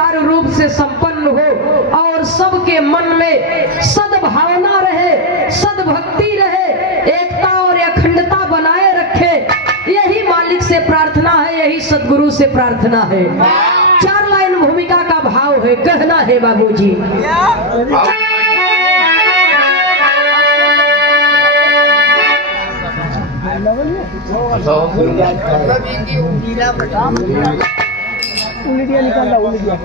सुचारू रूप से संपन्न हो और सबके मन में सद्भावना रहे, सद्भक्ति रहे, एकता और अखंडता बनाए रखे। यही मालिक से प्रार्थना है, यही सदगुरु से प्रार्थना है। 4 लाइन भूमिका का भाव है, कहना है बाबूजी। उल्टियाँ निकाल रहा उल्टियाँ।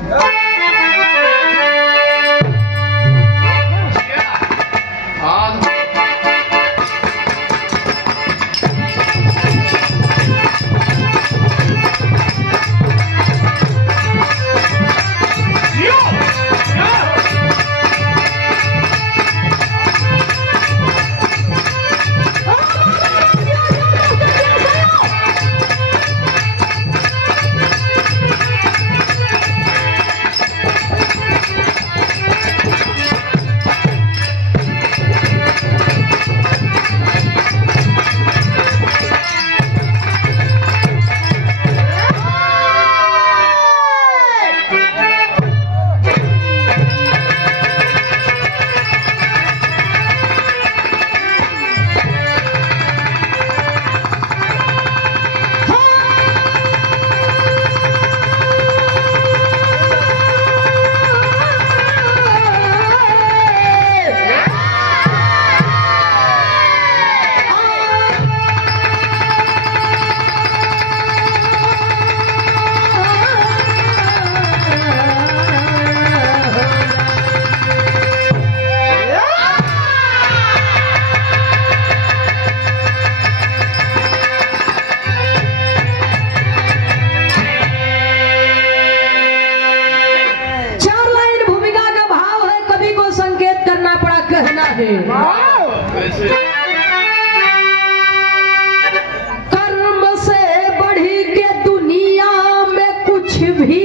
कर्म से बढ़ी के दुनिया में कुछ भी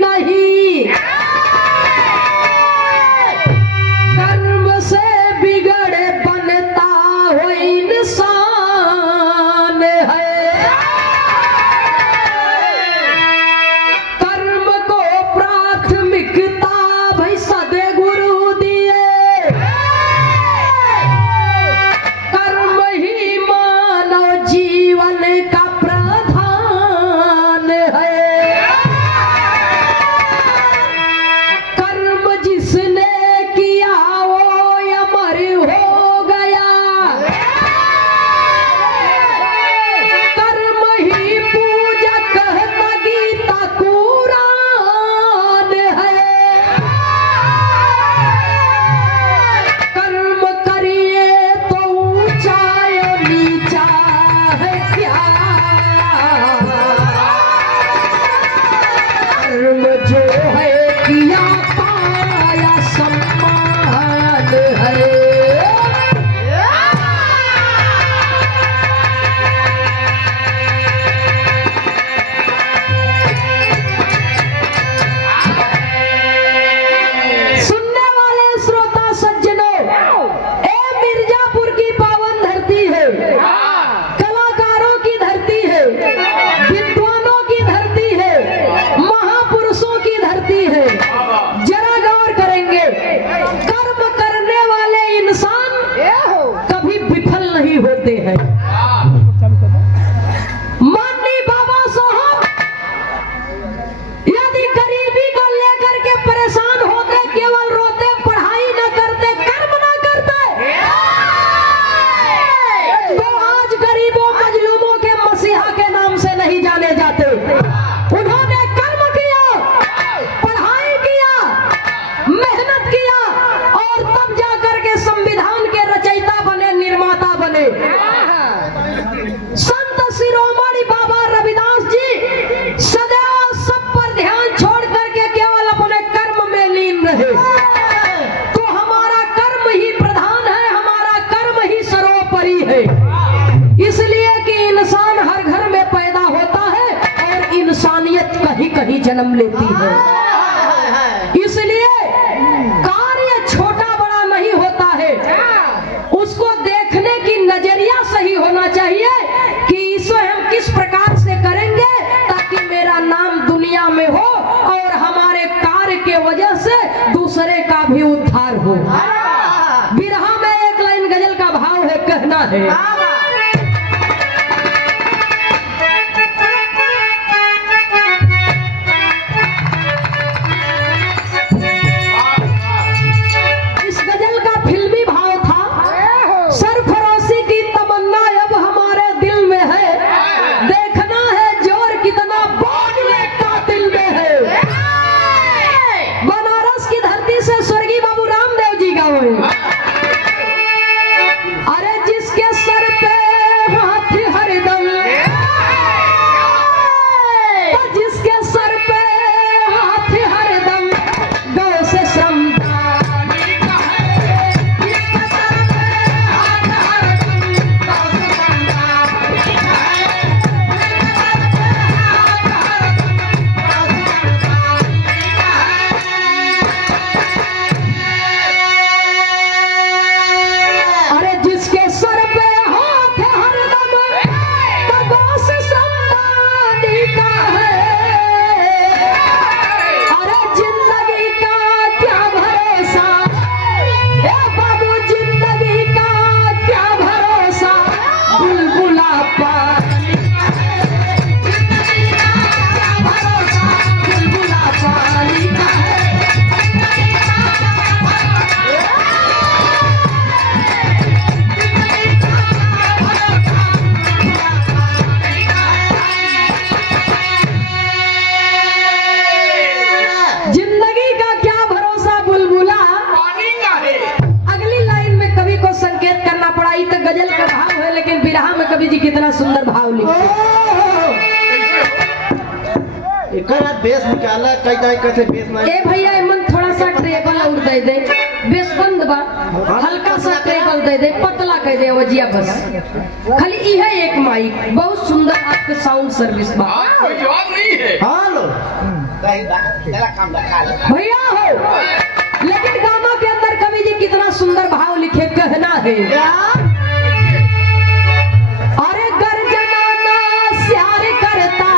नहीं, कर्म से बिगड़े बनता हो इंसान है। कर्म को प्राथमिकता भाई सद्गुरु दिए, का प्रधान है। कर्म जिसने किया वो अमर हो गया, कर्म ही पूजक कहता गीता कुरान है। कर्म करिए तो ऊंचा नीचा है क्या, कर्म जो है किया पाया सम्मान है। सुनने वाले श्रोता सज्जनों, ए मिर्जापुर की पावन धरती है, कलाकारों की धरती है, विद्वानों की धरती है, महापुरुषों की धरती है। जरा गौर करेंगे, कर्म करने वाले इंसान कभी विफल नहीं होते हैं। माननीय बाबा साहब यदि गरीबी को लेकर के परेशान होते, केवल रोते, पढ़ाई न करते, कर्म न करते, तो आज गरीबों मजलूमों के मसीहा के नाम से नहीं जाने जाते। उन्होंने कर्म किया, पढ़ाई किया, मेहनत किया और तब जाकर के संविधान के रचयिता बने, निर्माता बने। संत शिरोमणि बाबा रविदास जी सदैव सब पर ध्यान छोड़ करके केवल अपने कर्म में लीन रहे। तो हमारा कर्म ही प्रधान है, हमारा कर्म ही सर्वोपरि है। इसलिए कि इंसान हर घर में पैदा होता है और इंसानियत कहीं कहीं जन्म लेती है। इसलिए कार्य छोटा बड़ा नहीं होता है, उसको देखने की नजरिया सही होना चाहिए कि इसे हम किस प्रकार से करेंगे ताकि मेरा नाम दुनिया में हो और हमारे कार्य ठार हो। बिरहा में एक लाइन गजल का भाव है, कहना है इस गजल का फिल्मी भाव था, सरफरोशी की तमन्ना अब हमारे दिल में है, देखना है जोर कितना बाग में कातिल में है। बनारस की धरती से स्वर्गीय बाबू रामदेव जी गावे, अरे जिसके सर पे हाथी हरदम, जिसके सर पे हाथी हरदम गौ से श्रमदानी का है, जिसके सर पे हाथ हरदम गौ से श्रमदानी का है, जिसके सर पे हाथ हरदम गौ से श्रमदानी का है। अरे जिंदगी का क्या भरोसा, ए बाबू जिंदगी का क्या भरोसा, बुलबुला पानी का है, जिंदगी का क्या भरोसा, बुलबुला पानी का है, जिंदगी का क्या जिंदगी का क्या भरोसा, बुलबुला पानी का है। अगली लाइन में कवि को संकेत करना पड़ा। ये तो गजल का भाव है, लेकिन बिरहा में कवि जी कितना सुंदर भाव लिखे। एक बेस निकाला कई कई कैसे बेस में ए भैया एमन थोड़ा सा ट्रेबल और दे दे, बेस बंद बा, हल्का सा ट्रेबल दे दे, पतला कह दे वजिया बस। खाली यह एक माइक, बहुत सुंदर आपके साउंड सर्विस बा आज कोई जवाब नहीं है। हेलो भैया हो। लेकिन गाना के अंदर कवि जी कितना सुंदर भाव लिखे, कहना है अरे गर जमाना प्यार करता,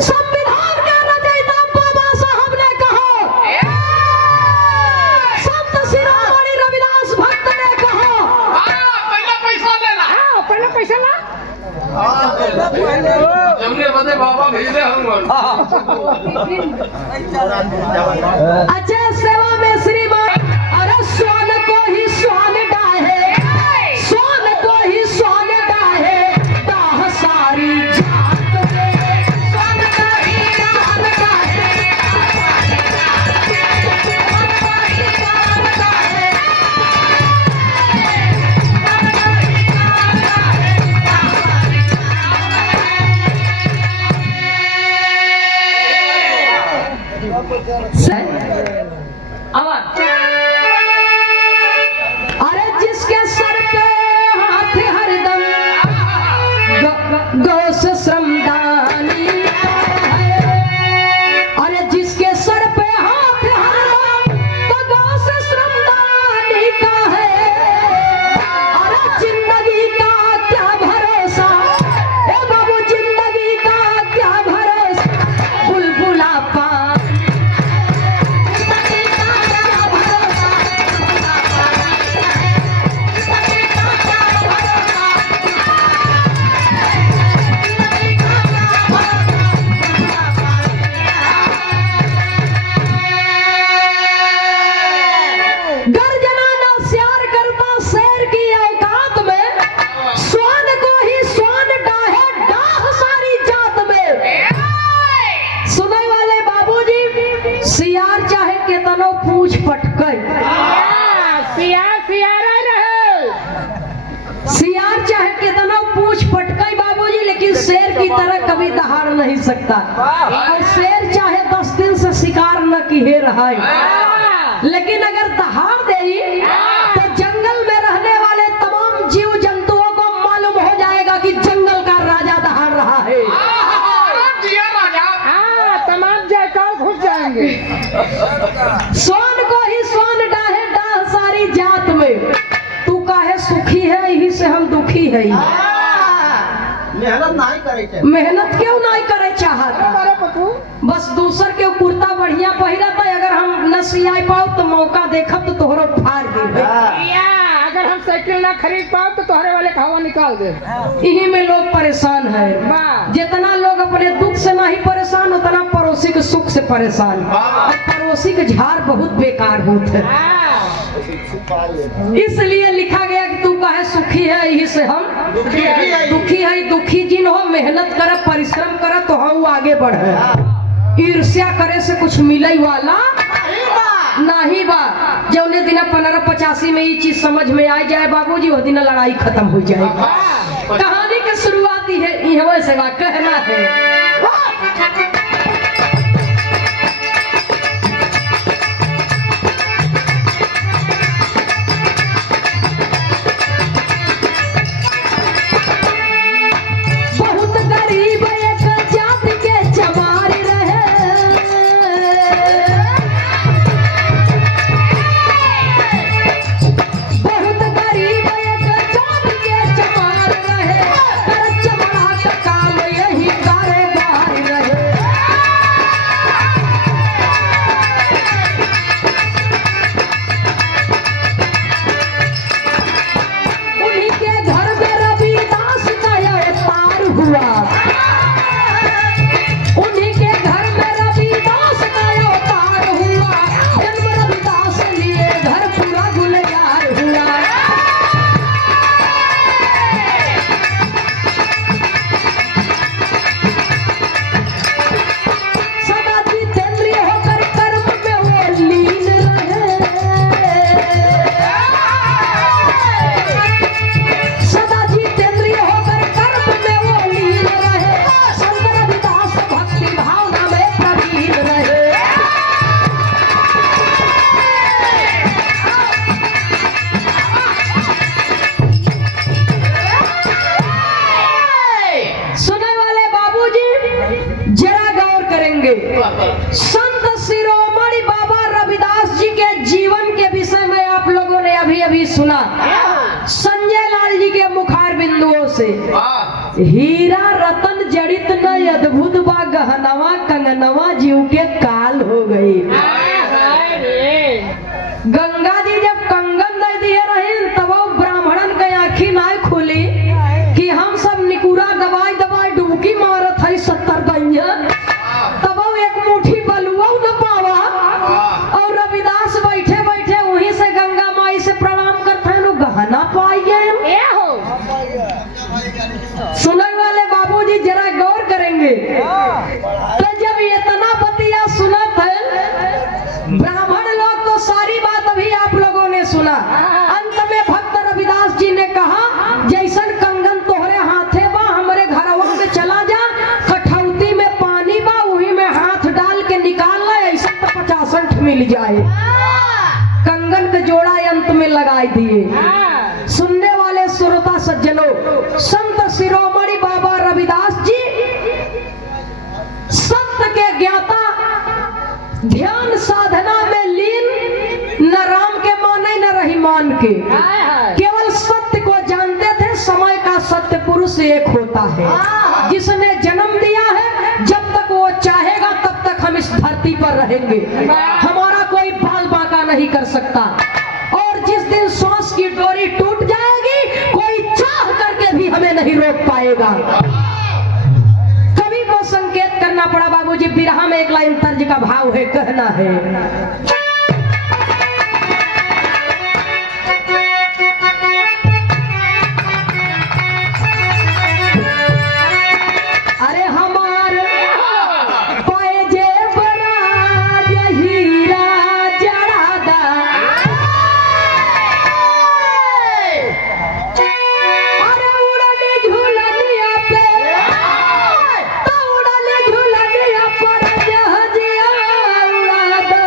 संविधान का रचयिता बाबा साहब ने कहा, संत शिरोमणि रविदास भक्त ने कहा, पहला पैसा लेना। पहले पैसा ला। जमने बदे बाबा भेजे हम। अजय सेवा में श्रीमान, अरे स्वान को ही स्वान डाहे, स्वान को ही स्वान डाहे, डाह सारी जात में, स्वान को ही स्वान डाहे, स्वान को ही स्वान डाहे, आवाज। अरे जिसके सर पे हाथ हरदम गौ से श्रमदानी का है, अरे जिसके सर पे हाथ हरदम तो गौ से श्रमदानी का है। अरे जिंदगी का क्या भरोसा, ए बाबू जिंदगी का क्या भरोसा, बुलबुला पानी गर्जनाना श्यार करता शेर की औकात में, स्वान को ही स्वान डाहे, डाह सारी जात में। सुने वाले बाबूजी, सियार चाहे केतनो पूछ पटके, सियार चाहे केतनो पूछ पटके बाबूजी, लेकिन शेर की तरह कभी दहाड़ नहीं सकता। और शेर चाहे 10 दिन से शिकार न किए रहा, लेकिन अगर दहाड़ दे तो जंगल में रहने वाले तमाम जीव जंतुओं को मालूम हो जाएगा कि जंगल का राजा दहाड़ रहा है। दिया राजा। तमाम जयकार घुस जाएंगे। स्वान को ही स्वान डाहे, डाह सारी जात में। तू काहे सुखी है, यही से हम दुखी है। मेहनत नहीं करे छे। मेहनत क्यों नहीं करे चाहत? अरे बतू बस दूसर के कुर्ता बढ़िया पहिरा था, अगर हम न सियाई पाओ तो मौका देखब तो तोहरो फाड़ दे। या अगर हम साइकिल ना खरीद पाओ तो तुम्हारे वाले का हवा निकाल दे। इन्हीं में लोग परेशान है। वाह। जितना लोग अपने दुख से नहीं परेशान, उतना पड़ोसी के सुख से परेशान। और पड़ोसी के झाड़ बहुत बेकार होते है। इसलिए लिखा गया कि तू काहे सुखी है, यही से हम दुखी है। दुखी जिन हो, मेहनत कर, परिश्रम कर तो हम आगे बढ़े। ईर्ष्या करे से कुछ मिले वाला नहीं बा। जौने दिन 1585 में ये चीज समझ में आ जाए बाबूजी, वो दिन लड़ाई खत्म हो जाएगी। कहानी की शुरुआत ही है इहवे से कहना है। बहुत गरीब एक जाति के चमार रहे, बहुत गरीब एक जाति के चमार रहे, कर चमड़ा का काम यही कारोबार रहे। उन्हीं के घर में रविदास का अवतार हुआ, उन्हीं के घर में रविदास का अवतार हुआ। जन्म रविदास लिए घर पूरा गुलजार हुआ। सदा जितेंद्रिय होकर कर्म में वो लीन रहे, सदा जितेंद्रिय होकर कर्म में वो लीन रहे। संत रविदास भक्ति भावना में प्रवीण रहे। सुनने वाले बाबूजी जरा गौर करेंगे। संत शिरोमणि बाबा रविदास जी के जीवन के विषय में आप लोगों ने अभी अभी सुना संजय लाल जी के मुखार बिंदुओं से। हीरा रतन जड़ित न अद्भुत बा, गहनवा कंगनवा जीव के काल हो गई। गंगा जी जब कंगन दे दिए रहे तब वो ब्राह्मणन के आँखी ना खुली कि हम सब निकुरा दवाई दवाई डुबकी मारत है 70 गैया, तब वो एक मुट्ठी बलुआ न पावा। और रविदास बैठे बैठे वहीं से गंगा माई से प्रणाम करते हैं, गहना पाई गए। सुनने वाले बाबूजी जरा गौर करेंगे। तो जब इतना बतिया सुनत है ब्राह्मण लोग, तो सारी बात अभी आप लोगों ने सुना। अंत में भक्त रविदास जी ने कहा, जैसन कंगन तोहरे हाथे बा, हमारे घरवा में चला जा, कठौती में पानी बा, वही में हाथ डाल के निकाल ले, ऐसा तो 50 मिल जाए। कंगन का जोड़ा अंत में लगाई दिए। सुनने वाले श्रोता सज्जनों, संत शिरोमणि बाबा रविदास जी सत्य के ज्ञाता, ध्यान साधना में लीन, न राम के माने न रहीमान के, केवल सत्य को जानते थे। समय का सत्य पुरुष एक होता है जिसने जन्म दिया है। जब तक वो चाहेगा तब तक हम इस धरती पर रहेंगे, हमारा कोई बाल बांका नहीं कर सकता। और जिस दिन श्वास की डोरी टूट जाएगी, कोई चाह करके भी हमें नहीं रोक पाएगा। कवि को संकेत करना पड़ा बाबूजी। बिरहा में एक लाइन तर्ज का भाव है, कहना है। अरे हमारे पैजे बड़ा हीरा जड़ादा, अरे उड़ने झूलनिया पे, तो उड़ने झूलनिया पर जहाजिया उड़ादा।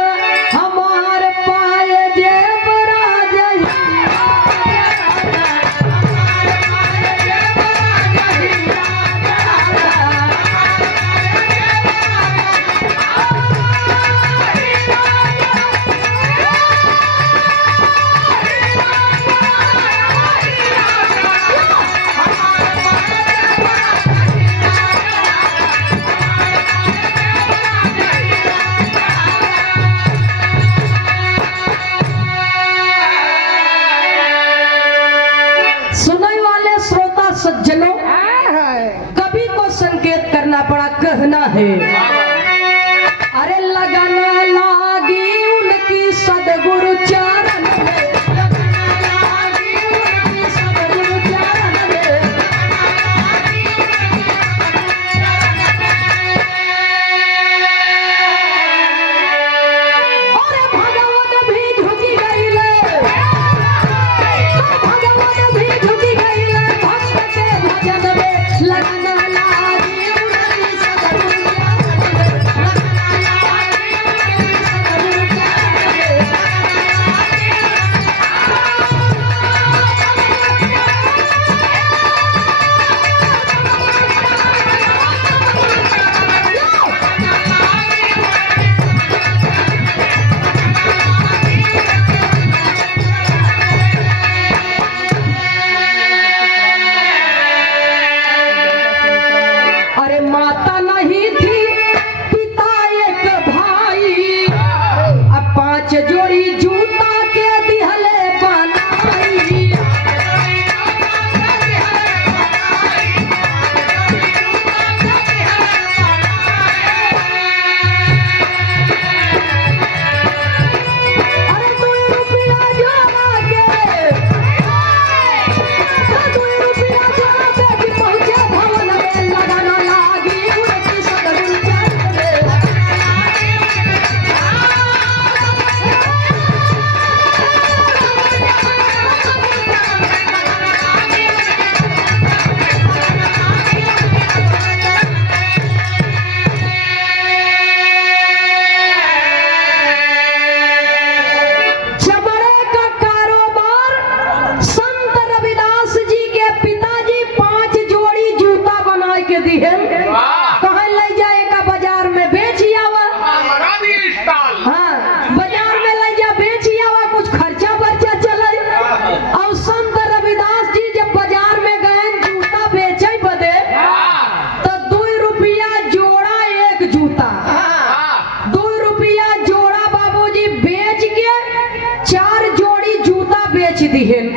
दिहन।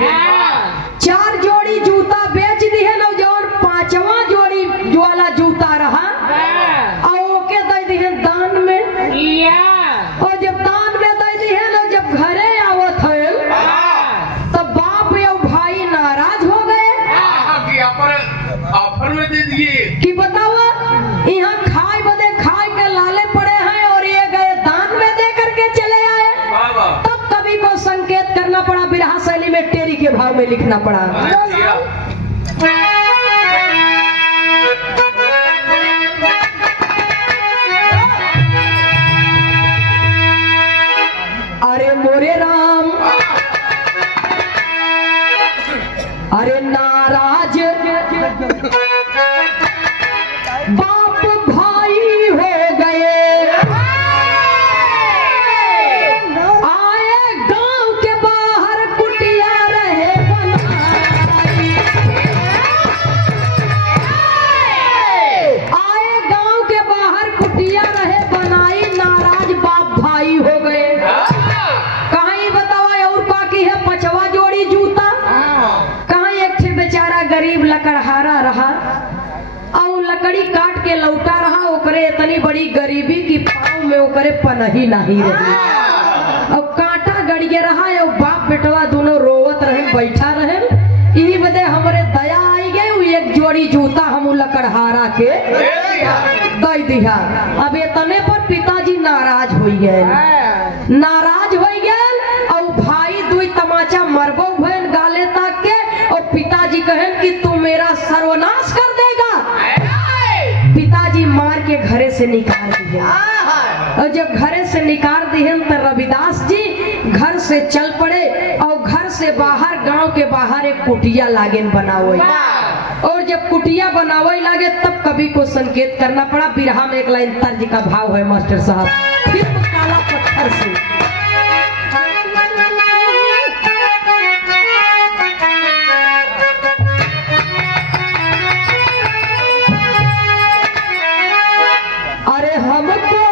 4 जोड़ी जूता बेच दिहन और जौन 5वां जोड़ी जो वाला जूता रहा और ओके दे दिहन दान में। और जब दान में दे दिहन और जब घरे आवत हन तब बाप और भाई नाराज हो गए कि ऑफर में दे दिए कि बतावा यहाँ खाए बदे खाए के लाले पड़े हैं और ये गए दान में दे करके चले आए। बाबा तब कवि को संकेत करना पड़ा, बिरहा शैली में टेरी के भाव में लिखना पड़ा। अरे मोरे राम, अरे नाराज बाप भाई हो गए, आए गांव के बाहर कुटिया रहे बनाई, आए गांव के बाहर कुटिया रहे बनाई, नाराज बाप भाई हो गए। कहीं बतावा और बाकी है 5वां जोड़ी जूता, कहाँ एक ठे बेचारा गरीब लकड़हारा रहा और लकड़ी काट के लौटा रहा, ओकरे इतनी बड़ी गरीबी की पाँव में ओकरे पनही नहीं रही और कांटा गड़िए रहा और बाप बेटवा दोनों रोवत रहे, बैठा रहे। यही बदे हमरे दया आई गई, एक जोड़ी जूता हम लकड़हारा के दे दिया। अब इतने पर पिताजी नाराज हो गए, नाराज हो गए और भाई दुई तमाचा मरबो भैन गाले तक के और पिताजी कहन कि तू मेरा सर्वनाश कर देगा। पिताजी मार के घरे से निकाल दिए और जब घरे से निकाल दिए तो रविदास जी घर से चल पड़े और घर से बाहर गांव के बाहर एक कुटिया लागेन बनावे और जब कुटिया बनावे लागे तब कवि को संकेत करना पड़ा। बिरहा में एक लाइन तर्ज का भाव है मास्टर साहब, फिल्म काला पत्थर से। अरे हमको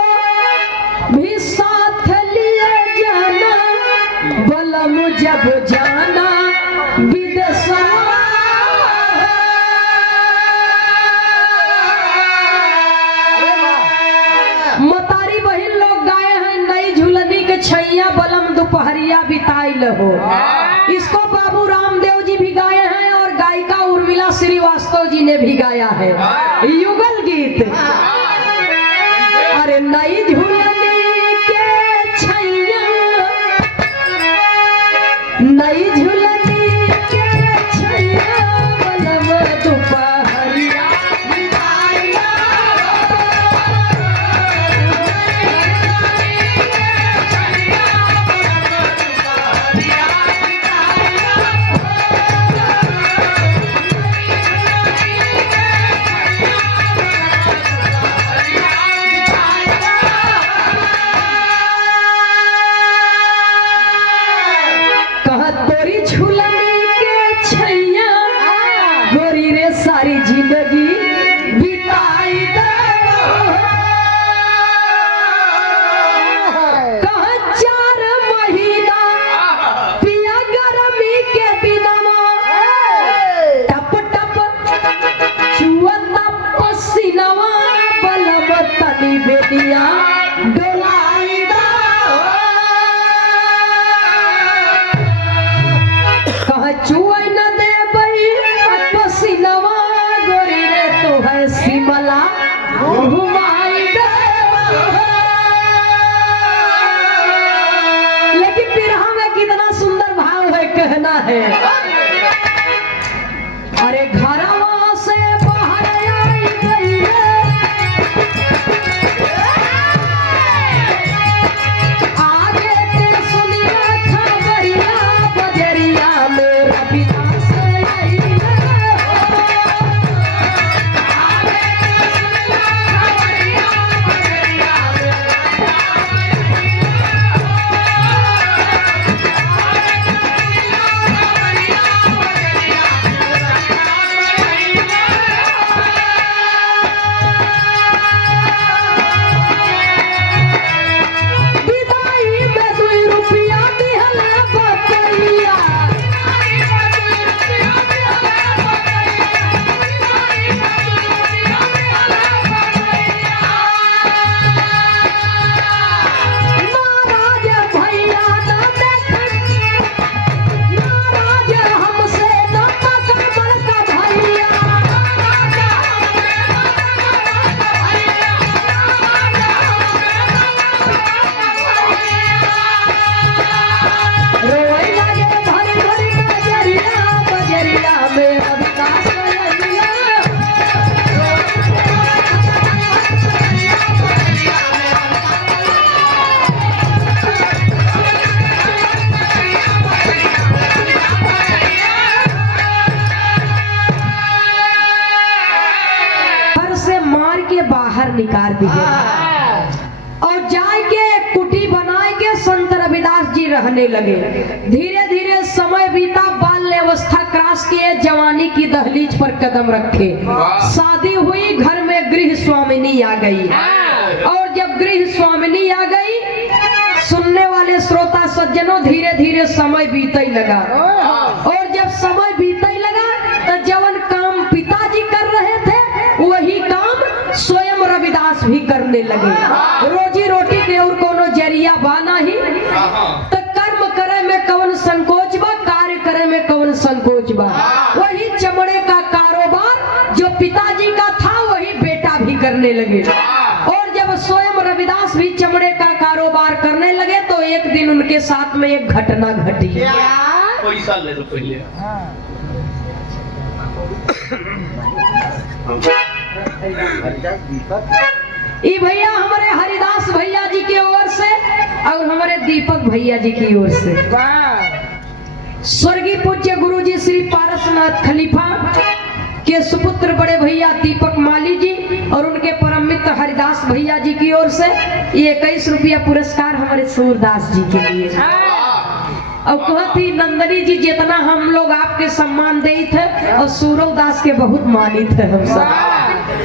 भी साथ लिए जाना, बलम जब जाना विदेशा, मतारी बहिन लोग गाए हैं नई झुलनी के छैया बलम दोपहरिया बिताइल हो। इसको बाबू रामदेव जी भी गाए हैं और गायिका उर्मिला श्रीवास्तव जी ने भी गाया है युगल गीत। अरे नई झुलनी के छैया, नई झुलनी के छैया बलम दोपहरिया बिताइला, रहने लगे। धीरे धीरे समय बीता, बाल्य अवस्था क्रॉस किए, जवानी की दहलीज पर कदम रखे। शादी हुई, घर में गृह स्वामिनी आ गई। और जब गृह स्वामिनी आ गई, सुनने वाले श्रोता सज्जनों, धीरे धीरे समय बीते लगा। और जब समय बीते लगा तो जवन काम पिताजी कर रहे थे वही काम स्वयं रविदास भी करने लगे। रोजी रोटी के और कोनो जरिया बाना ही, तो कर्म करे में कौन संकोच बा, कार्य करे में कौन संकोच बा। वही चमड़े का कारोबार जो पिताजी का था वही बेटा भी करने लगे। और जब स्वयं रविदास भी चमड़े का कारोबार करने लगे तो एक दिन उनके साथ में एक घटना घटी। पैसा ले लो पहले। ई भैया हमारे हरिदास भैया जी की ओर से और हमारे दीपक भैया जी की ओर से स्वर्गीय पूज्य गुरु जी श्री पारसनाथ खलीफा के सुपुत्र बड़े भैया दीपक माली जी और उनके परम मित्र हरिदास भैया जी की ओर से ये 21 रुपया पुरस्कार हमारे सूरदास जी के लिए। और कहती नंदनी जी जितना हम लोग आपके सम्मान दे थे और सूरदास के बहुत मानित है हम सब।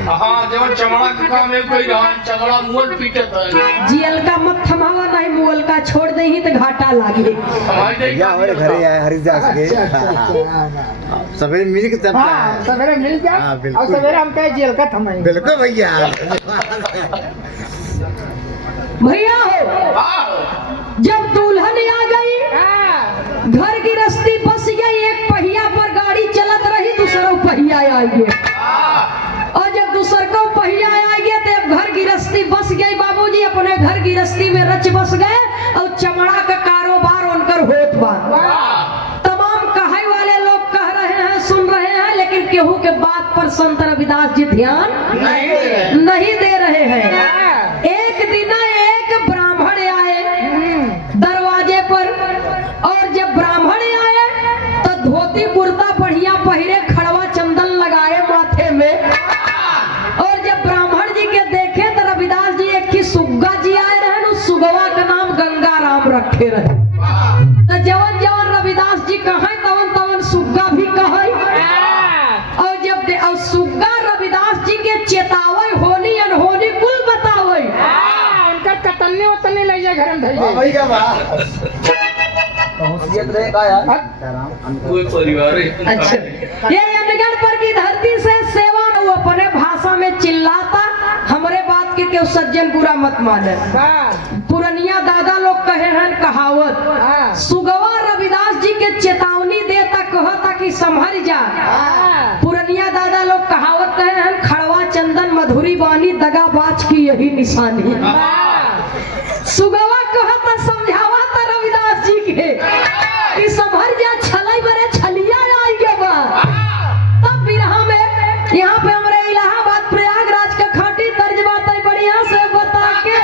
हाँ, जब चमड़ा के काम में कोई रहा, चमड़ा मुअल पीटे था। जियल का मत थमावा नहीं, मुअल का छोड़ दे ही तो घाटा लागे। हमारे घरे आए हरिदास के सवेरे मिल के तब सवेरे मिल जाए हाँ, और बिल्कुल। सवेरे हम कहे जेल का थमाएंगे। बिल्कुल भैया। भैया हो, जब दुल्हन आ गई, घर की रस्ती बस गई, एक पहिया पर गाड़ी चलत रही, दूसरा पहिया आ गया। और जब दूसर को पहिया आ गया तो घर की रस्ती बस गई। बाबूजी अपने घर की रस्ती में रच बस गए और चमड़ा का कारोबार उनकर होत बा। तमाम कहे वाले लोग कह रहे हैं, सुन रहे हैं, लेकिन केहू के बात पर संत रविदास जी ध्यान नहीं दे रहे हैं। एक दिन एक ब्राह्मण आए दरवाजे पर, और जब ब्राह्मण आए तो धोती कुर्ता बढ़िया पहिरे, खड़वा चंदन लगाए माथे में। और जब ब्राह्मण जी के देखे तो रविदास जी एक की सुग्गा जी आए रहे, उस सुगवा का नाम गंगा राम रखे रहे। तो जवन जवन रविदास जी कहे तवन तवन सुग्गा भी कहे। और जब और सुग्गा रविदास जी के चेतावे, होनी अनहोनी कुल बतावे। उनका कतन्ने वतन्ने ले जाए घर में धइले। भैया पहुंचियत रहे का यार कोई परिवार है। अच्छा, ये अनगढ़ पर की धरती से सेवा, वो अपने भाषा में चिल्लाता। हमारे बात के क्यों सज्जन बुरा मत माने। पुरनिया दादा लोग कहे हैं कहावत, सुगवा रविदास जी के चेतावनी देता, कहता कि संभल जा। पुरनिया दादा लोग कहावत कहे हैं, खड़वा चंदन मधुरी बानी, दगाबाज की यही निशानी। सुगवा कहता, समझावा था रविदास जी के कि संभल जा, छलाई बरे छलिया आई के बा। तब बिरहा में यहाँ पे हमारे इलाहाबाद प्रयागराज का खाटी तर्ज बात बढ़िया से बता के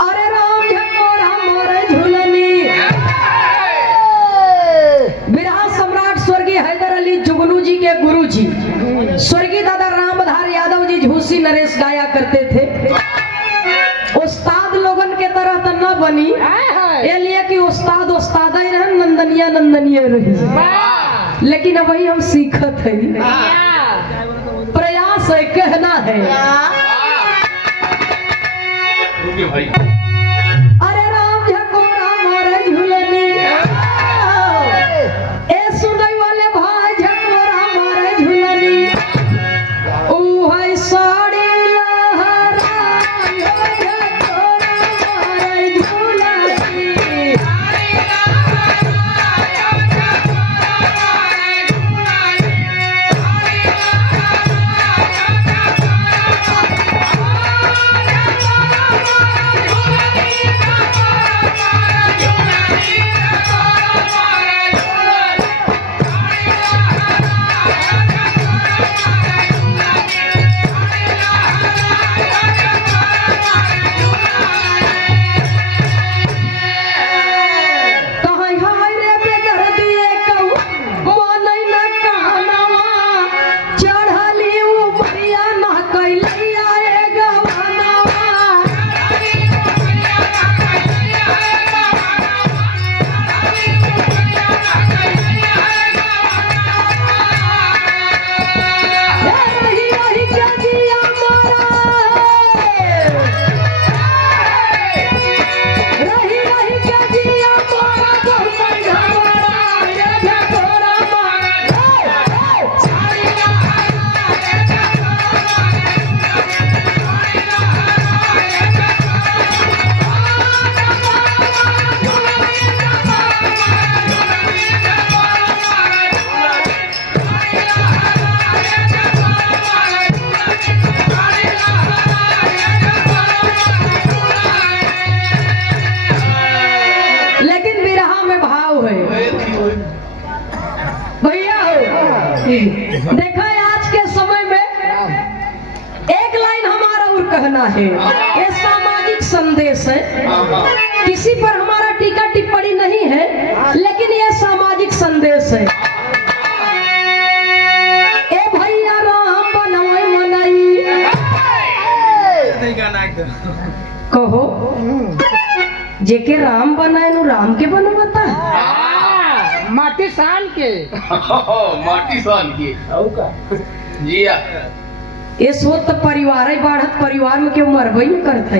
अरे राम झकोरा मोरे झुलनी। बिरहा सम्राट स्वर्गीय हैदर अली जुगनू जी के गुरु जी स्वर्गीय दादा रामधार यादव जी झूसी नरेश गाया करते थे। उस्ताद लोगन के तरह तो न बनी, ये लिए कि उस्ताद उस्ताद ही रहे, नंदनिया नंदनिया रही। लेकिन अब वही हम सीखत है, प्रयास है, कहना है। भाई अरे राम झकोरा मारे झुलनी, ए सुनई वाले भाई झकोरा मारे झुलनी। ओ है साड़ी लहराई, झकोरा मारे झुलनी। Oh, देखा है आज के समय में एक लाइन हमारा और कहना है, ये सामाजिक संदेश है, किसी पर हमारा टीका टिप्पणी नहीं है, लेकिन ये सामाजिक संदेश है। ए भैया राम बनवाई मनाई, कहो जेके राम बनाए नु राम के बनवाता है। माटी सान के माटी सान की जिया ये सोच तो परिवार है, बढ़त परिवार में क्यों मरबई न करते,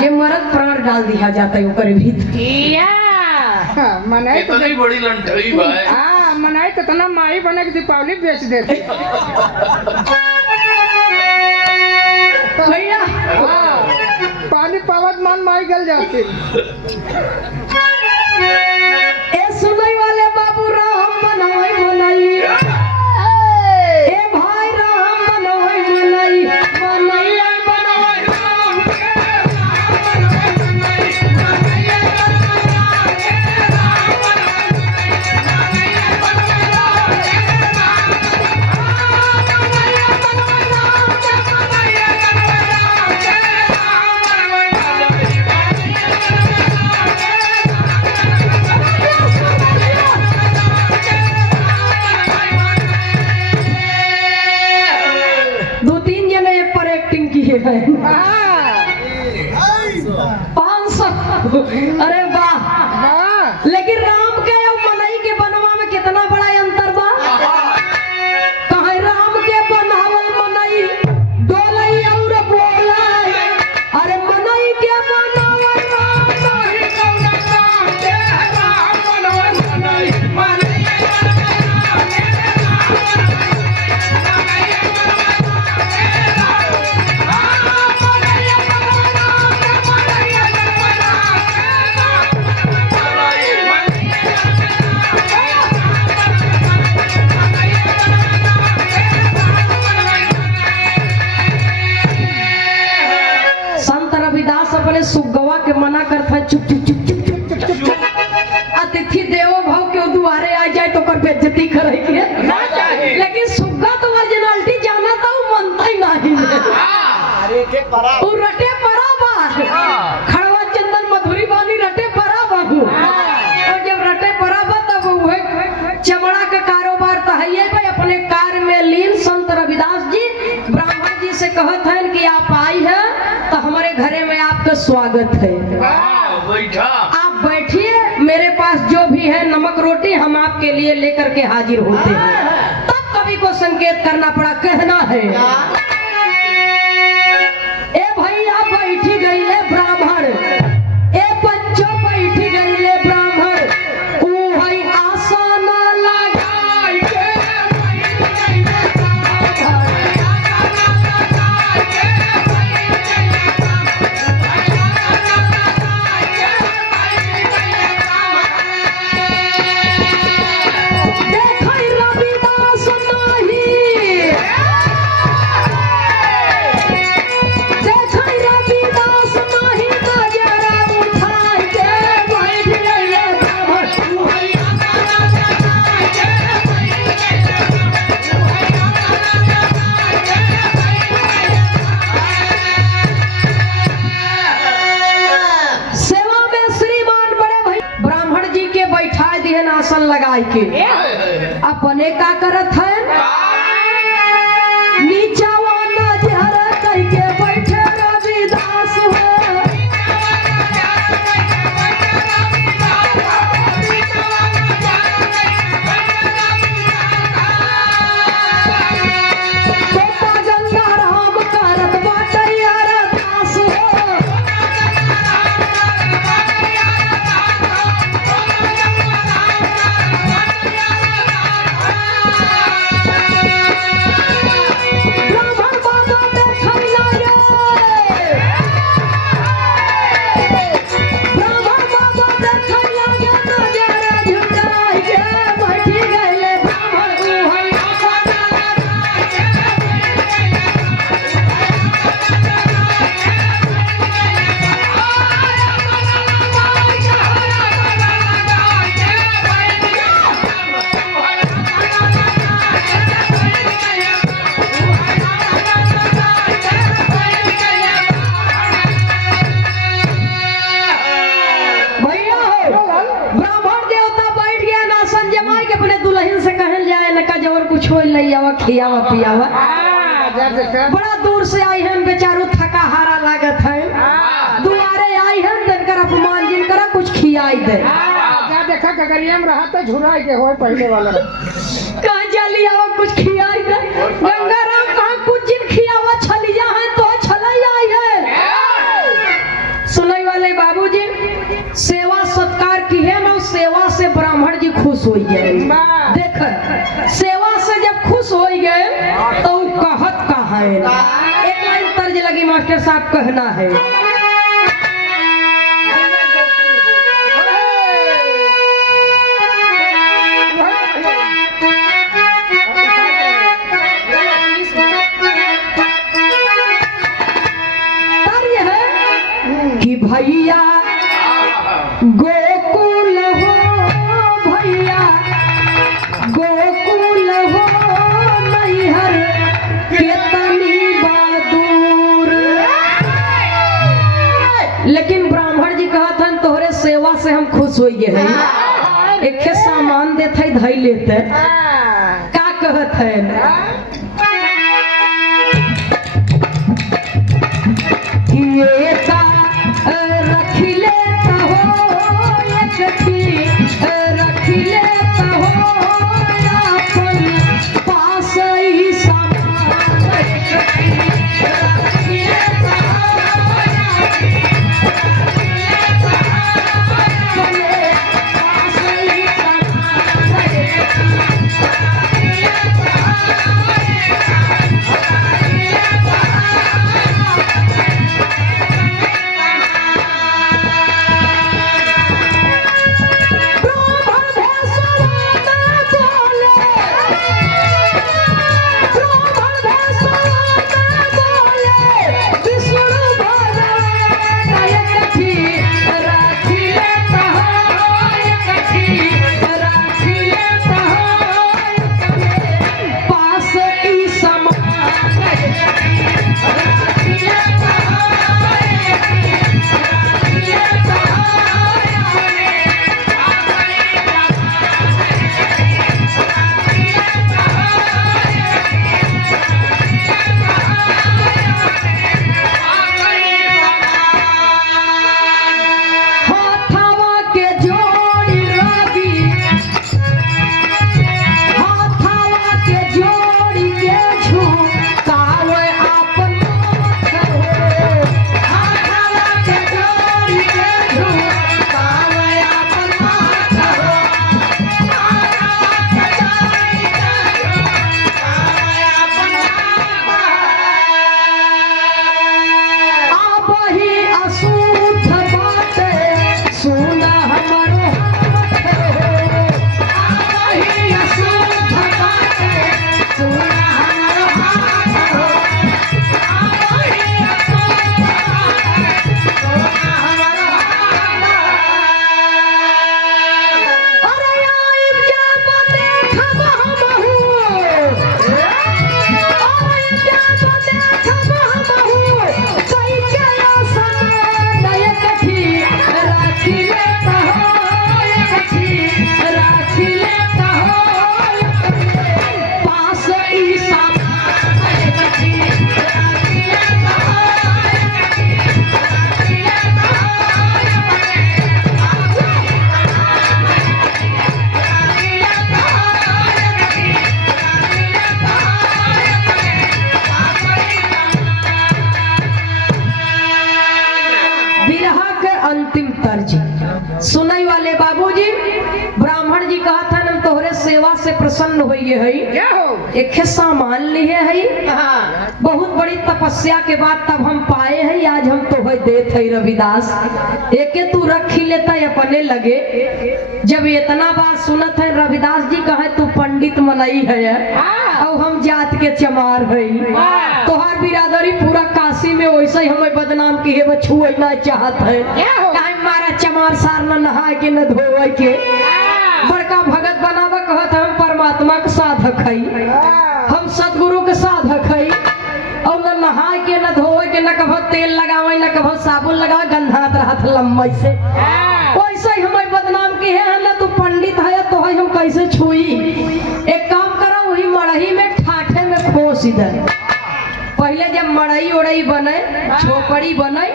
जे मरद प्राण डाल दिया जाता है ऊपर भीतर। मनाई तो इतनी बड़ी लंठई भाई। हाँ मनाई तो तना माई बने के दीपावली बेच देते। भैया पानी पावत मान माई गल जाती। ए सुनई वाले बाबू राम बनवाई मनाई, ए भाई राम बनवाई मनाई, मनाई बनवाई राम के, राम बनवाई मनाई, मनाई बनवाई राम दो तीन जने पर एक्टिंग किए हैं। 500 अरे वाह। लेकिन राम के और मनई के बनवा में कितना बड़ा अंतर बा। कहे राम के बनावल मनई डोलई और बोलाई, अरे मनई के बनावल राम नहीं कौन काम के, राम बनवाई मनई, मनई संत रविदास अपने सुगवा के मना करता चुप चुप चुप चुप चुप चुप चुप चुप। अतिथि देवो भव के दुआरे आ जाए तो कर बेइज्जती करे के ना चाहिए। लेकिन सुग्गा तो ओरिजिनलिटी जाना था, वो मनता ही नहीं। वो रटे परा बा, खड़वा चंदन मधुरी बानी रटे परा बाबू। और जब रटे परा बा तब वो चमड़ा का कारोबार तो है ये भाई, अपने कार्य में लीन। संत रविदास जी ब्राह्मण जी से कहत हैं कि आप आई है तो हमारे घरे में आपका स्वागत है, बैठा आप बैठिए, मेरे पास जो भी है नमक रोटी हम आपके लिए लेकर के हाजिर होते हैं। तब कवि को संकेत करना पड़ा, कहना है ए भैया बैठी गई ले ब्राह्मण, ए बच्चों बैठी गई ले ब्राह्मण, ऊ है आसन लगाई के बैठ गई ले ब्राह्मण। देखै रविदास नाही, देखै रविदास नाही, नजरा उठाई के बैठ गई ले ब्राह्मण। ऊ है आसन लगाई के बैठ गई ले ब्राह्मण। सेवा में श्रीमान बड़े भाई ब्राह्मण जी के बैठा दिए आसन लगाई के, अपने का करत है नीचावा नजर कह के बैठे रविदास हो। तोता गंगा राम करत बाटे अरदास हो। खिलैयावा खियावा पियावा। जा देखा बड़ा दूर से आई हैं बेचारू, थका हारा लागत है, दुआरे आई हैं तनकर अपमान जिनकर कुछ खियाई दे। जा देखा कगरिया में रहा तो झुराई के हो पहले वाला कहाँ जलियावा कुछ खियाई दे। गंगाराम कहाँ कुछ जिन खियावा छलिया है तो छलैया आई है। सुनई वाले बाबूजी, सेवा सत्कार की है ना, सेवा से ब्राह्मण जी खुश हो गए। देख सेवा से जब खुश हो गए तो कहत कहा है, एक लाइन तर्ज लगी मास्टर साहब कहना है, तर्ज है कि भैया गोकुल हो, भैया गोकुल हो, मैहर केतनी बहादुर। लेकिन ब्राह्मण जी कहत हन तोहरे सेवा से हम खुश हो गए हैं, एक सामान देते धई लेते। का कहत है ये का रख लेता हो, एक थी रख लेता हो, अपन पास ही सामान रख लेता हो, अपने पास ही सामान सुनई वाले बाबूजी, ब्राह्मण जी कहा था हम तोहरे सेवा से प्रसन्न होइए हई, क्या हो एक सामान लिए हई, बहुत बड़ी तपस्या के बाद तब हम पाए हई, आज हम तोहे देत हई रविदास, एके तू रखी लेता अपने लगे। जब इतना बात सुनत है रविदास जी कहे तू पंडित मनई है और हम जात के चमार हई, तोहार बिरादरी पूरा काशी में वैसे ही हमें बदनाम की है, छुएना चाहत है, काहे मारा चमार सार न नहाए के न धोए के, बड़का भगत बनावा कहत हम परमात्मा के साधक हई, हम सदगुरु के साधक हई, और न नहाए के न धोए के, न कभो तेल लगावे न कभो साबुन लगावे, गंधात रहत लम्बई से, वैसे ही हमें बदनाम की है, न तू पंडित है तो हम कैसे छुई। एक काम करो वही मड़ही में खोस दे। पहले जब मड़ई उड़ई बने, छोकड़ी बने,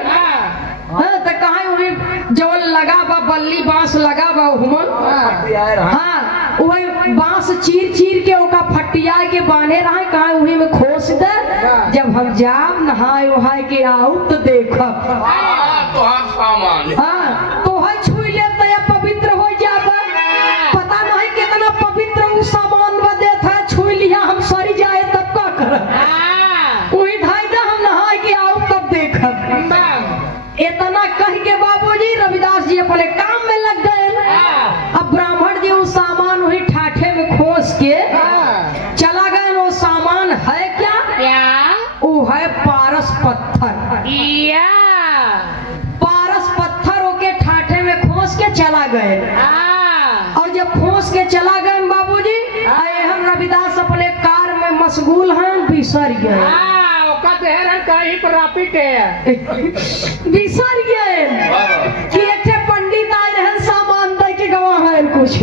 हाँ तो कहा वही जवन लगा बा बल्ली बांस लगा बा हुमन, हाँ वही बांस चीर चीर के ओका फटिया के बांधे रहे, कहा वही में खोस दे। जब हम जाब नहाए वहाए के आऊ तो देखब तो हम सामान हाँ तो है छुई ले तो या पवित्र हो जाबा। पता नहीं कितना पवित्र उ सामान बदे था, छुई लिया हम सरी जाए तब का कर वही धाई दे हम नहाए के आऊ तब देखब। इतना कह के बाबूजी रविदास जी अपने काम में लग गए। अब ब्राह्मण जी उस सामान वही ठाठे में खोस के चला गए। वो सामान है क्या? वो है पारस पत्थर। पारस पत्थर होके ठाठे में खोस के चला गए। और जब खोस के चला गए बाबूजी, हम रविदास अपने कार में मशगूल हैं, बिसर गए। बिसर गए कि एक पंडित आए रहे सामान दे के गवा है कुछ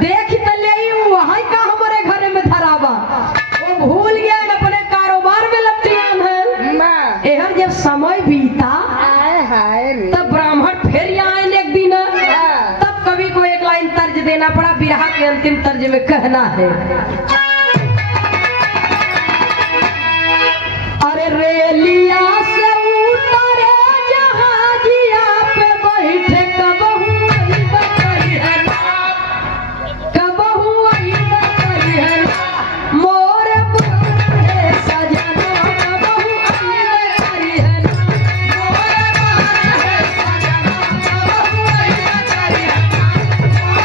देख तो ले वही का हमारे घरे में धरावा। वो भूल गए अपने कारोबार में लपटियान है। एहर जब समय बीता तब ब्राह्मण फिर आए एक दिन। तब कवि को एक लाइन तर्ज देना पड़ा, बिरहा के अंतिम तर्ज में कहना है, अरे रेलिया से उतरे जहाजिया पे बैठे कबहू अइबा करिहन, कबहू अइबा करिहन, मोर बूढ़े सजना कबहू अइबा करिहन, मोर बूढ़े सजना कबहू अइबा करिहन, मोर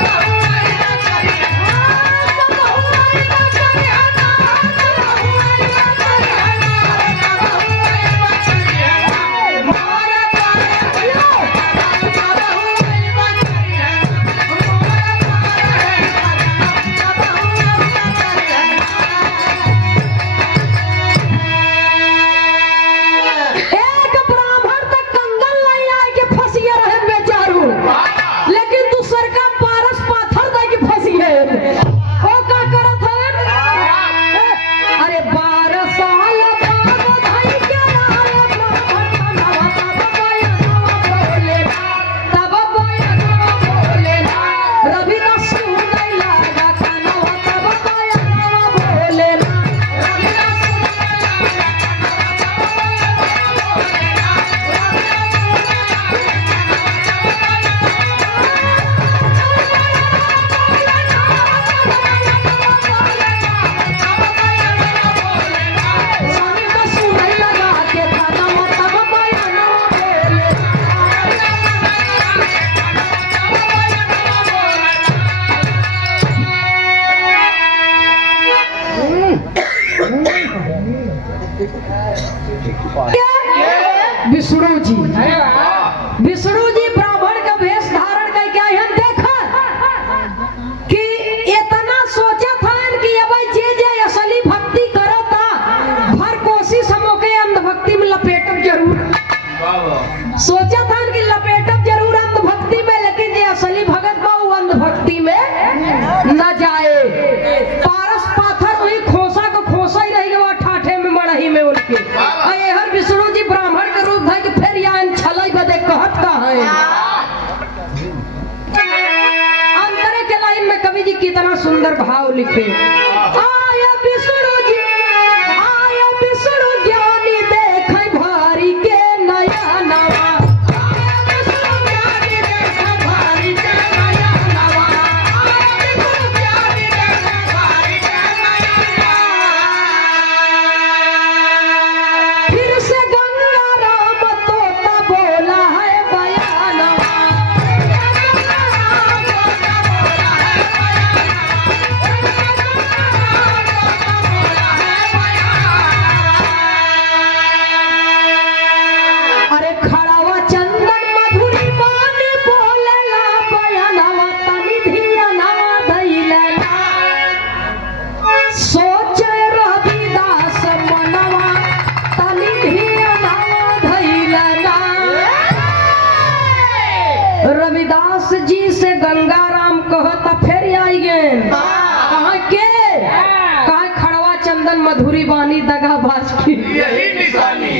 बूढ़े सजना कबहू अइबा करिहन, कबहू अइबा करिहन। विष्णु जी, विष्णु जी ब्राह्मण का वेश धारण करके आए हैं। देखा कि इतना सोचा था कि अब जे जे असली भक्ति करता भर कोशिश हम के अंधभक्ति में लपेटब जरूर। सोचा था कि लपेटब जरूर अंधभक्ति में, लेकिन जे असली भगत बा वो अंधभक्ति में न जाए। पारस पाथर वही खोसा को खोसा ही रह गया ठाठे में मड़ही में उनके। हर विष्णु जी ब्राह्मण के रूप है कि फिर यहाँ छलई बदे कहत का है। अंतरे के लाइन में कवि जी कितना सुंदर भाव लिखे, आया विष्णु जी, आया विष्णु ज्ञानी देखे भारी के नया नवा, आया विष्णु ज्ञानी देखे भारी के नया नवा, आया विष्णु ज्ञानी देखे भारी के नया नवा। फिर से गंगा राम तोता बोला है बयानवा, गंगा राम तोता बोला है बयानवा, मधुरी बानी दगाबाज की। यही निशानी।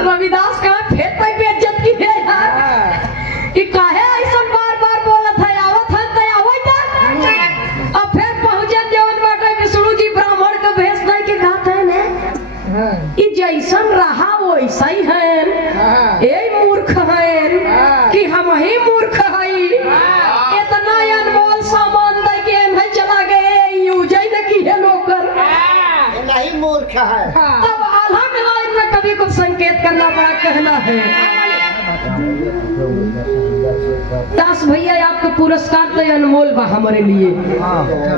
रविदास कहा फिर तक बेइज्जत की है यार कि काहे ऐसा बार बार बोलत है आवत है त आवत है। अब फिर पहुंचे जवन बाटे विष्णु जी ब्राह्मण का भेष नहीं के कहते हैं ने कि जैसन रहा वैसा ही है। ए मूर्ख है कि हम ही मूर्ख हई। इतना अनमोल सामान दे के नहीं चला गए यूज ही न की है नौकर। नहीं मूर्ख है। तब आल्हा के लाइन में कभी को संकेत करना बड़ा कहना है। दास भैया आपका पुरस्कार तो अनमोल बा हमारे लिए।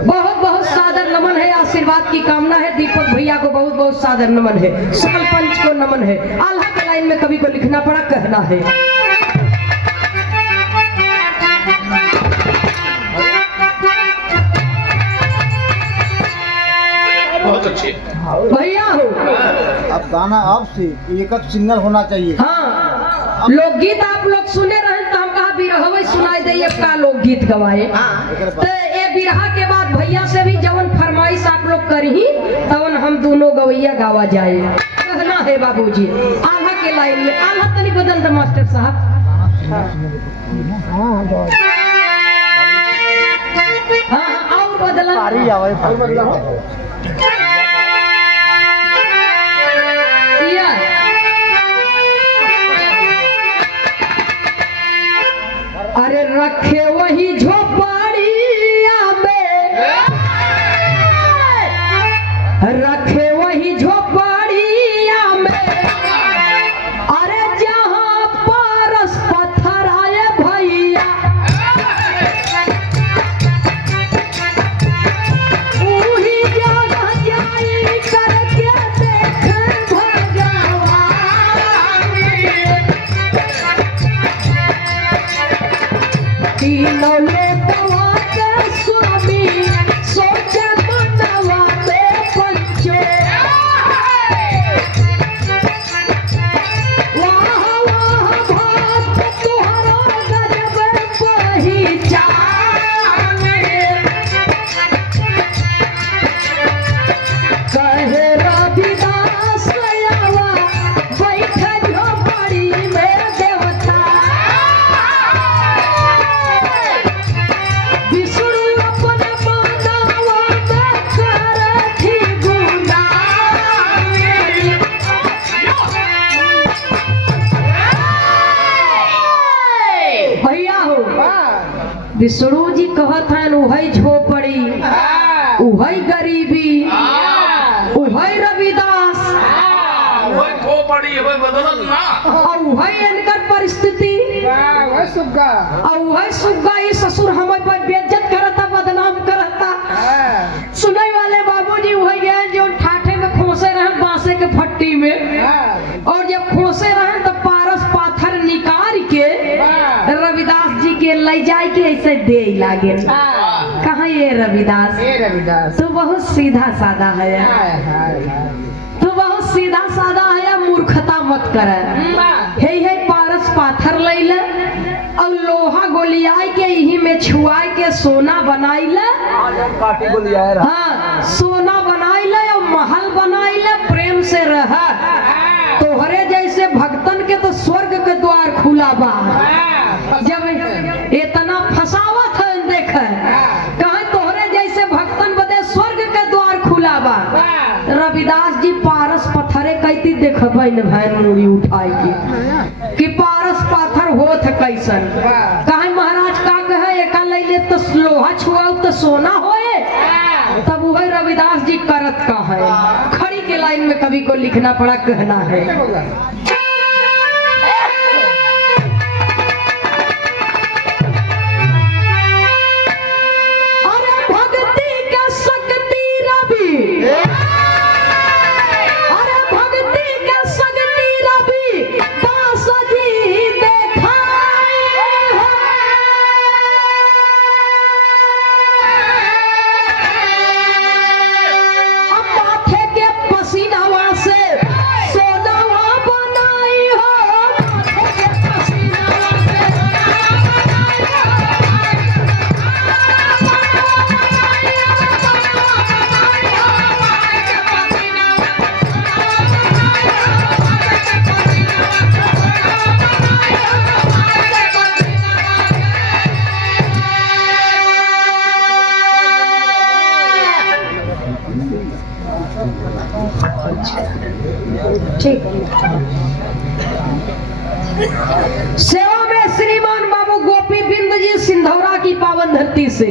बहुत बहुत सादर नमन है, आशीर्वाद की कामना है। दीपक भैया को बहुत बहुत सादर नमन है, सकल पंच को नमन है। आल्हा के लाइन में कभी को लिखना पड़ा कहना है। बहुत अच्छे भैया हो अब गाना अब से एक सिंगल होना चाहिए। हाँ, लोकगीत आप लोग सुने रहे तो हम कहा बिरहवा सुनाई दे का लोकगीत गवाए। तो ये बिरहा के बाद भैया से भी जवन फरमाइश आप लोग करी तवन हम दोनों गवैया गावा जाए कहना है बाबूजी। आल्हा के लाइन में आल्हा तनी बदल दे मास्टर साहब। हाँ और बदला अरे रखे वही झोपड़िया में, रखे वही झोपड़िया में। अरे जहाँ पारस पत्थर आए भैया उही जगह जाई करके देख भगवान। तीनों लोकवा के स्वामी सोचे मनवा में पंचो। वाह वाह भक्त तुहरा गजब पहचान। कहे रविदास आवा बैठे झोपड़ी में देवता। विष्णु अपने मानवा में करथी गुणगान। भैया हो विष्णु जी कहत हैं उहई झोपड़ी उहई गरीबी उहई रविदास वही खो पड़ी वही बदलत ना। और उहई इनकर परिस्थिति और उहई सुग्गा ई ससुर हमें पर बेइज्जत करता बदनाम करता। सुनई वाले बाबूजी उहई गए जो ठाठे में खोसे रहे बांसे के फट्टी में। और जब खोसे रहे तो पारस पाथर निकाल के रविदास जी के ले जाए के ऐसे दे लागे। कहाँ ये रविदास तू बहुत सीधा साधा है, तू बहुत सीधा साधा है, मूर्खता मत कर। हे पारस पाथर ले ले और लोहा गोलियाई के यही में छुआई के सोना बनाई ले। हाँ सोना बनाई ले और महल बनाई ले, प्रेम से रह। तोहरे जैसे भक्तन के तो स्वर्ग के द्वार खुला बा। जब इतना फसावत है देख कहा तोहरे जैसे भक्तन बदे स्वर्ग के द्वार खुला बा। रविदास जी पारस पत्थरे कहती देखबे न भाई मुड़ी उठाई के कि पारस पाथर होत कैसन। कहे महाराज का कहे एका ले तो लोहा छुआऊ तो सोना होए। तब वह रविदास जी करत का है। खड़ी के लाइन में कवि को लिखना पड़ा कहना है। अरे भक्ति के शक्ति रवि, अरे भक्ति के शक्ति रवि दास जी देखाए अब माथे के पसीनावा से सोनावा बना ठीक। सेवा में श्रीमान बाबू गोपी बिंद जी सिंधौरा की पावन धरती से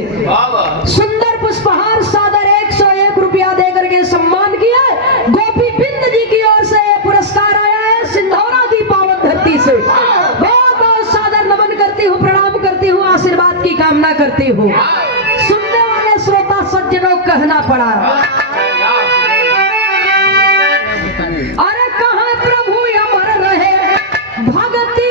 सुंदर पुष्पहार सादर 101 रुपया देकर के सम्मान किया। गोपी बिंद जी की ओर से ये पुरस्कार आया है सिंधौरा की पावन धरती से। बहुत बहुत सादर नमन करती हूँ, प्रणाम करती हूँ, आशीर्वाद की कामना करती हूँ। सुनने वाले श्रोता सज्जनों कहना पड़ा, अरे कहाँ प्रभु अमर रहे भगति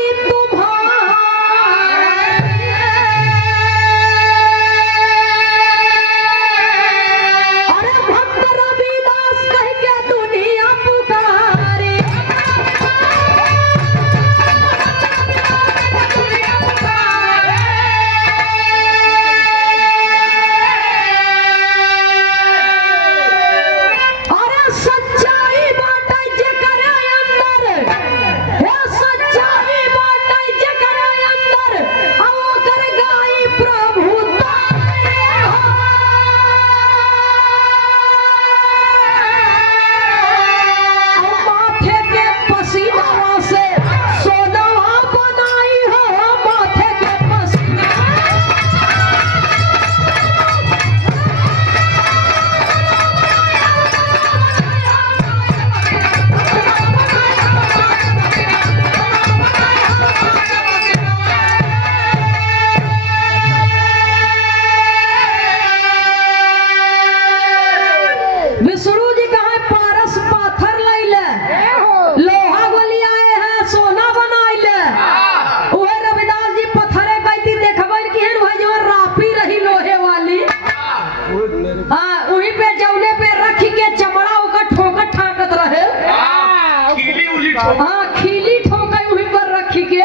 खीली ठोका वहीं पर रखी के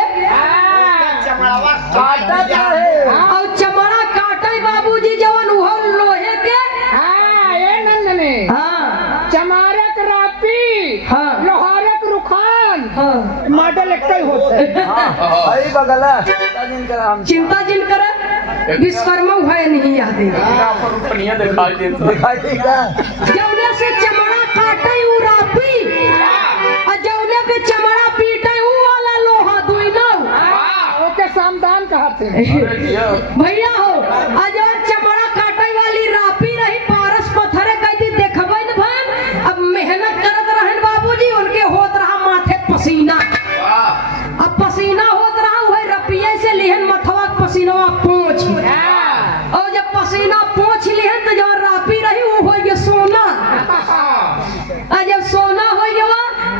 और चमड़ा काटे बाबूजी जवन वो लोहे के। ये नंदने चमारक रापी लोहारक रुखान मॉडल एक ही होते अरे बगला चिंता जिन करे विश्वकर्मा भय नहीं याद जौने से चमड़ा काटे उ रापी और जौने पे चमड़ा पीटे उ वाला लोहा दुई ना ओके सामदान कहते भैया हो आज चमड़ा काटे वाली रापी रही पारस पत्थरे कहती देखबे न भन। अब मेहनत करत रहन बाबूजी उनके होत रहा माथे पसीना, अब पसीना होत रहा वही रपिये से लिहन मथवा पसीनवा पोंछ और जब पसीना पोंछ लिहन तो जो रापी रही वो हो गया सोना। और जब सोना हो गया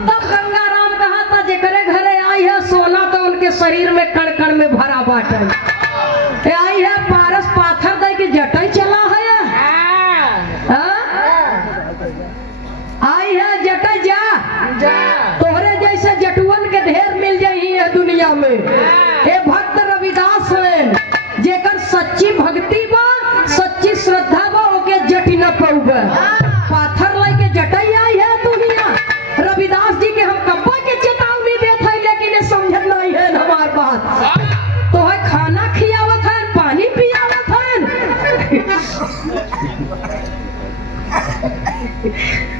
तब गंगा राम कहा था जेकरे घरे आई है सोना तो उनके शरीर में कण कण में भरा बाटे आई है पारस पाथर दे के जटई चला है आई है जटई जा तोहरे जैसे जटुअन के ढेर मिल जाई है दुनिया में। हे भक्त रविदास हैं जेकर सच्ची भक्ति बा सच्ची श्रद्धा बा ओके जटी न पउबे पाथर लाई के जटई आई है दुनिया। रविदास जी के हम कब्बा के चेतावनी देत है लेकिन ये समझत नहीं है हमार बात। तो है खाना खियावत है पानी पियावत है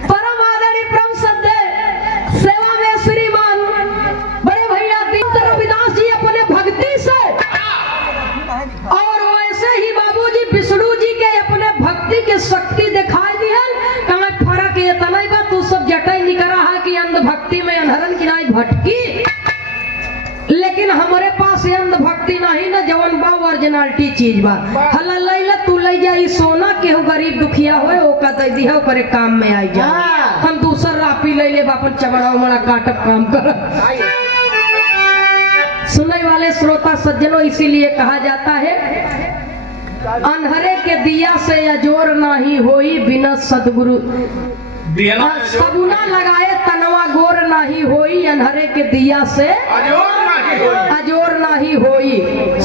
परम आदरणीय प्रभु सदे सेवा में श्रीमान बड़े भैया दीन रविदास जी अपने भक्ति से और वैसे ही बाबूजी विष्णु जी के अपने भक्ति के शक्ति दिखाई दिया। कहाँ फर्क ये तनाई बा तू सब जटाई निकरा है कि अंध भक्ति में अनहरन की नाई भटकी लेकिन हमारे पास ये अंध भक्ति नहीं ना जवन बा ओरिजिनलिटी चीज बा। हला लैला तू ले जाई सोना केहू गरीब दुखिया होए ओका दे दिया ओकरे काम में आई जा। हम दूसर रापी ले ले बापन चमड़ा उमड़ा काटब काम कर। सुनने वाले श्रोता सज्जनों इसीलिए कहा जाता है अनहरे के दिया से अजोर नाही होई बिना सदगुरु सबुना लगाए तनवा गोर नाही होई अनहरे के दिया से अजोर नाही होई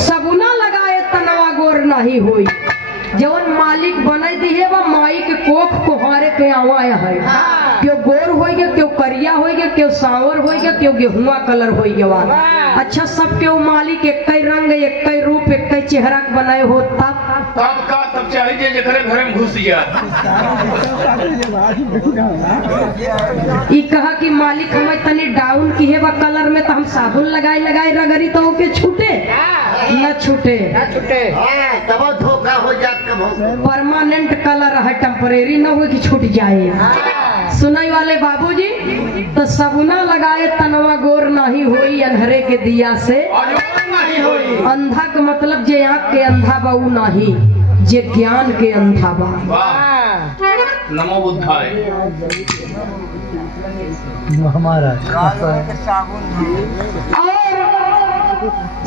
सबुना लगाए तनवा गोर नाही होई। जवन मालिक बने दिए वह माई के कोख कोहारे के आवा है क्यों गोर होएगा क्यों करिया होएगा क्यों सांवर हो गया, क्यों गेहुआ कलर हो गया। अच्छा सब क्यों मालिक एक कई रंग एक कई रूप एक कई चेहरा के बनाए हो तब चाहिए जखरे घरे में घुस गया। ई कहा कि मालिक हमें तनी डाउन की है कलर में तो हम साबुन लगाए लगाए रगड़ी तो ओके छूटे न छूटे। तब धोखा हो जात परमानेंट कलर है, टेम्परेरी न हो कि छूट जाए। सुनाई वाले बाबूजी तो सबुना लगाए तनवा गोर नहीं होई अंधेरे के दिया से। अंधा का मतलब जे आँख के अंधा बा ऊ नहीं, जे ज्ञान के अंधा बा। नमो बुद्धाय। हमारा और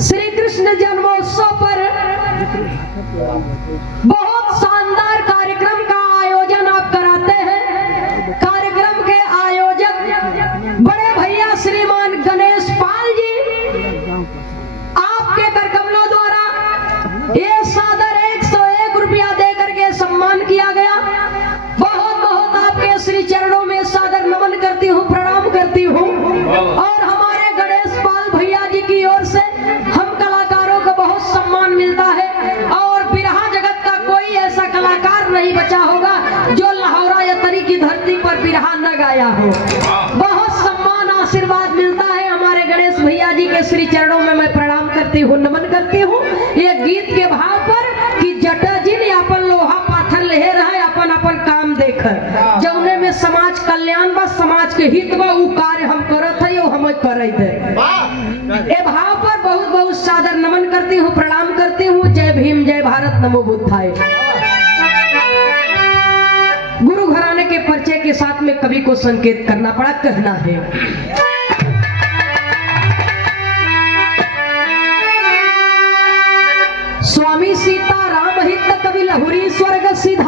श्री कृष्ण जन्मोत्सव पर बहुत शानदार कार्यक्रम का आयोजन आप कराते हैं। कार्यक्रम के आयोजक बड़े भैया श्रीमान गणेश पाल जी, आपके कर कमलों द्वारा ये सादर 101 रुपया दे करके सम्मान किया गया। बहुत बहुत आपके श्री चरणों में सादर नमन करती हूँ, प्रणाम करती हूँ। और हमारे गणेश पाल भैया जी की ओर से हम कलाकारों को बहुत सम्मान मिलता है। और बिरहा जगत का कोई ऐसा कलाकार नहीं बचा होगा जो लाहौरा या तरी की धरती पर बिरहा न गाया हो। बहुत सम्मान आशीर्वाद मिलता है हमारे गणेश भैया जी के श्री चरणों में मैं प्रणाम करती हूँ, नमन करती हूँ। ये गीत के भाव पर कि जटा जिन अपन लोहा पाथर ले रहा है अपन अपन काम देकर जौने में समाज कल्याण बा समाज के हित बा ऊ कार्य हम करत है वो हम करत है। ए भाव पर बहुत बहुत सादर नमन करती हूँ, प्रणाम करती हूँ। जय भीम, जय भारत, नमो बुद्धाय। गुरु घराने के परिचय के साथ में कवि को संकेत करना पड़ा, कहना है स्वामी सीता राम हित कवि लहुरी स्वर्ग सिद्ध